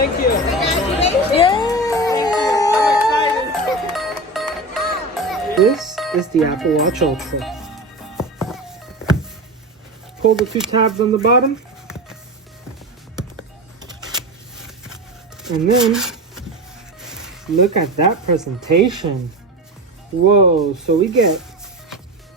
Thank you. Yeah. I'm excited. This is the Apple Watch Ultra. Pull the two tabs on the bottom. And then, look at that presentation. Whoa, so we get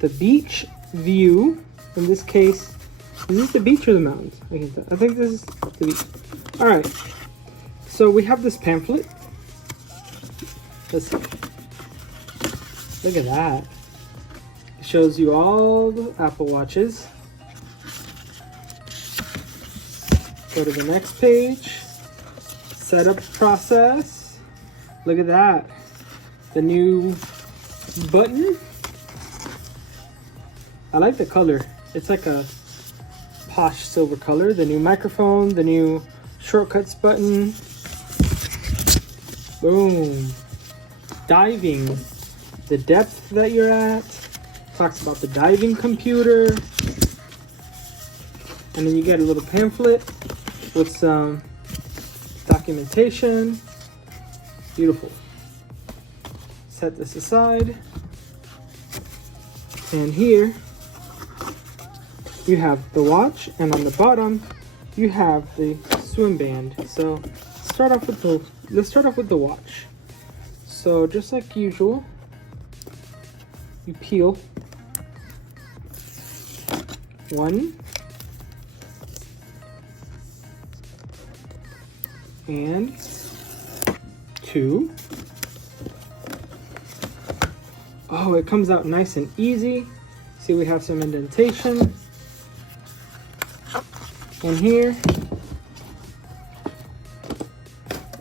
the beach view. In this case, is this the beach or the mountains? I think this is the beach. All right, so we have this pamphlet. Let's see. Look at that. It shows you all the Apple Watches. Go to the next page. Setup process. Look at that. The new button. I like the color. It's like a posh silver color. The new microphone, the new shortcuts button. Boom. Diving. The depth that you're at. Talks about the diving computer. And then you get a little pamphlet with some documentation. Beautiful. Set this aside. And here you have the watch, and on the bottom you have the swim band. So let's start off with the watch. So just like usual, you peel one and two. Oh, it comes out nice and easy. See, we have some indentation. And here,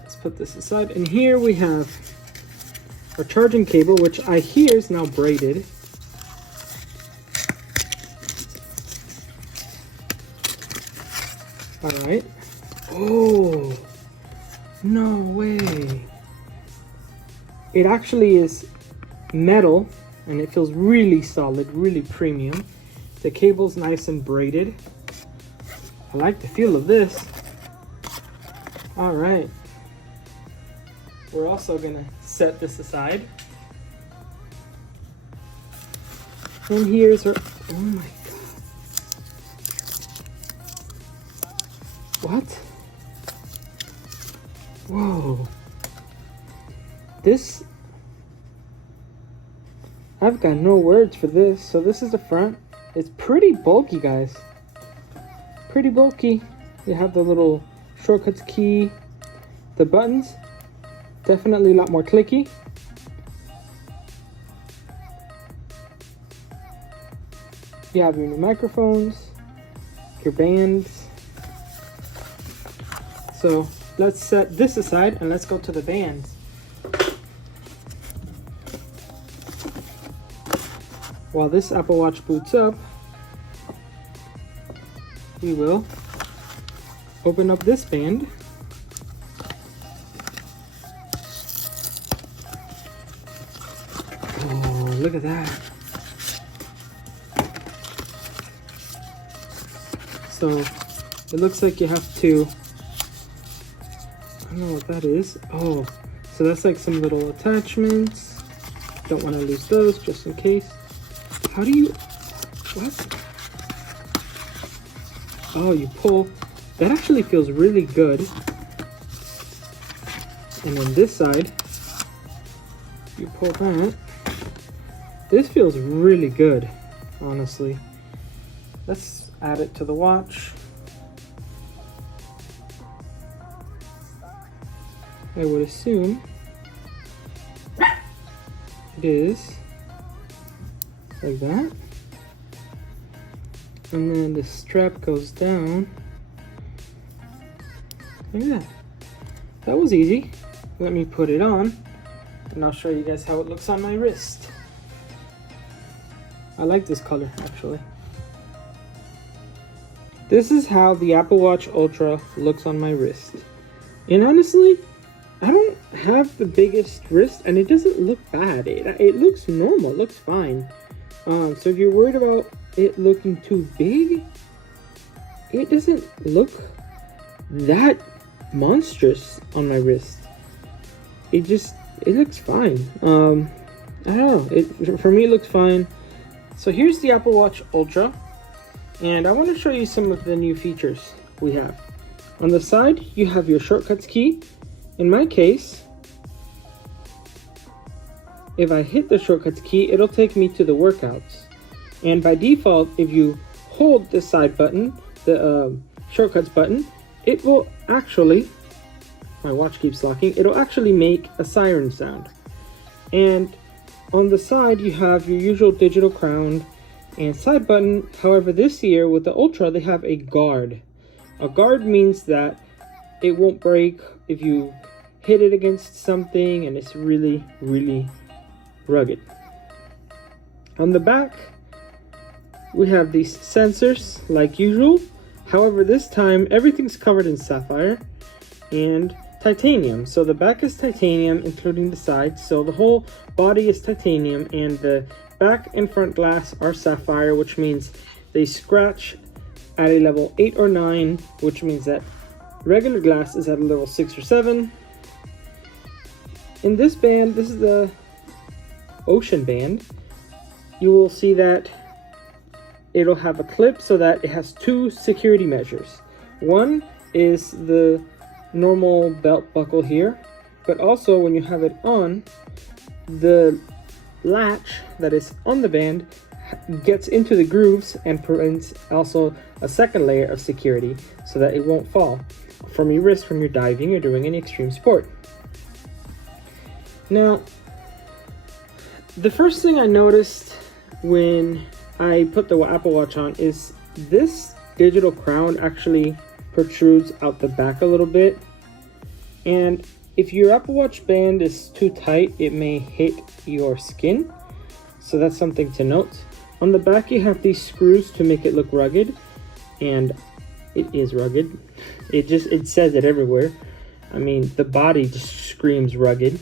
let's put this aside. And here we have our charging cable, which I hear is now braided. All right. Oh, no way. It actually is metal, and it feels really solid, really premium. The cable's nice and braided. I like the feel of this. All right. We're also gonna set this aside. And here's our, oh my God. What? Whoa. This, I've got no words for this. So this is the front. It's pretty bulky, guys. Pretty bulky. You have the little shortcuts key. The buttons, definitely a lot more clicky. You have your new microphones, your bands. So let's set this aside and let's go to the bands. While this Apple Watch boots up, we will open up this band. Oh, look at that. So it looks like you have to, I don't know what that is. Oh, so that's like some little attachments. Don't want to lose those just in case. How do you, what? Oh, you pull. That actually feels really good. And on this side, you pull that. This feels really good, honestly. Let's add it to the watch. I would assume it is like that. And then the strap goes down. Look at that. That was easy. Let me put it on and I'll show you guys how it looks on my wrist. I like this color actually. This is how the Apple Watch Ultra looks on my wrist. And honestly, I don't have the biggest wrist and it doesn't look bad. It looks normal, it looks fine. So if you're worried about it looking too big, it doesn't look that monstrous on my wrist. It looks fine. I don't know. For me, it looks fine. So here's the Apple Watch Ultra, and I want to show you some of the new features we have. On the side, you have your shortcuts key. In my case, if I hit the shortcuts key, it'll take me to the workouts. And by default, if you hold the side button, the shortcuts button, it will actually, my watch keeps locking, it'll actually make a siren sound. And on the side, you have your usual digital crown and side button. However, this year with the Ultra, they have a guard. A guard means that it won't break if you hit it against something, and it's really, really rugged. On the back, we have these sensors like usual. However, this time everything's covered in sapphire and titanium. So the back is titanium, including the sides. So the whole body is titanium, and the back and front glass are sapphire, which means they scratch at a level 8 or 9, which means that regular glass is at a level 6 or 7. In this band, this is the Ocean band, you will see that it'll have a clip so that it has 2 security measures. One is the normal belt buckle here, but also when you have it on, the latch that is on the band gets into the grooves and prevents also a second layer of security so that it won't fall from your wrist when you're diving or doing any extreme sport. Now, the first thing I noticed when I put the Apple Watch on is this digital crown actually protrudes out the back a little bit. And if your Apple Watch band is too tight, it may hit your skin. So that's something to note. On the back, you have these screws to make it look rugged. And it is rugged. It says it everywhere. I mean, the body just screams rugged.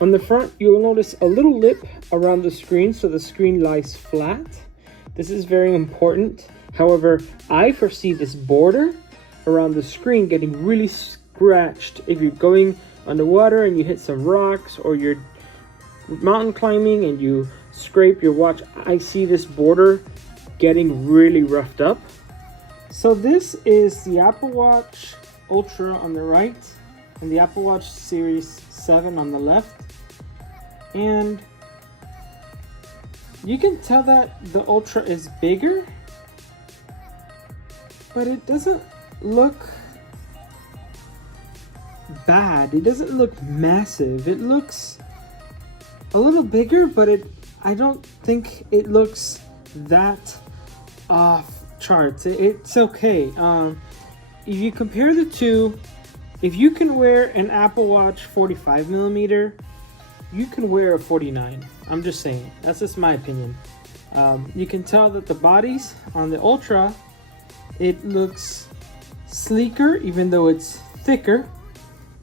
On the front, you will notice a little lip around the screen, so the screen lies flat. This is very important. However, I foresee this border around the screen getting really scratched if you're going underwater and you hit some rocks, or you're mountain climbing and you scrape your watch. I see this border getting really roughed up. So this is the Apple Watch Ultra on the right and the Apple Watch Series 7 on the left. And you can tell that the Ultra is bigger, but it doesn't look bad. It doesn't look massive. It looks a little bigger, but I don't think it looks that off charts. It's okay. If you compare the two, if you can wear an Apple Watch 45mm, you can wear a 49. I'm just saying. That's just my opinion. You can tell that the bodies on the Ultra, it looks sleeker, even though it's thicker.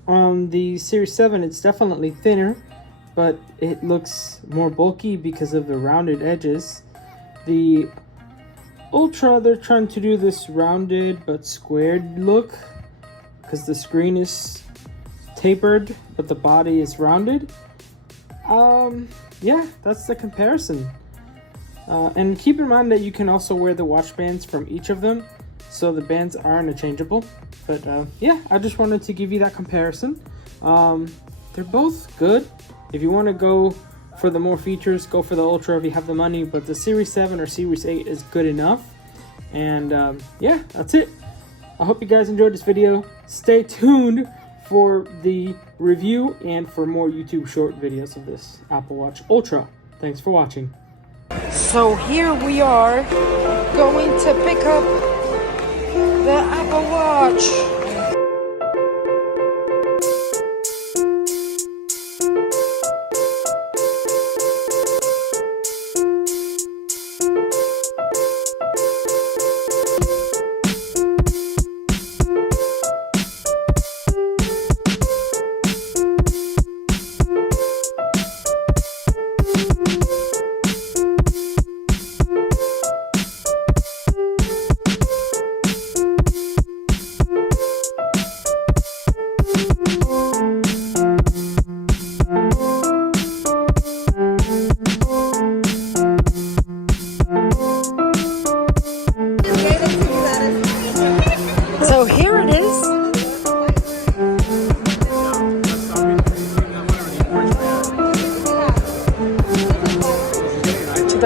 On the Series 7, it's definitely thinner, but it looks more bulky because of the rounded edges. The Ultra, they're trying to do this rounded but squared look because the screen is tapered, but the body is rounded. Yeah, that's the comparison. And keep in mind that you can also wear the watch bands from each of them, so the bands are interchangeable. But yeah, I just wanted to give you that comparison. They're both good. If you want to go for the more features, go for the Ultra if you have the money, but the Series 7 or Series 8 is good enough. And yeah, that's it. I hope you guys enjoyed this video. Stay tuned for the review and for more YouTube short videos of this Apple Watch Ultra. Thanks for watching. So here we are going to pick up the Apple Watch.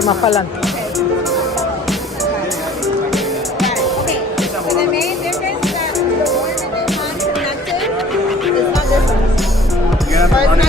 Más para adelante. Okay. So the main difference that the one in this hand connected is not this one. Or it's not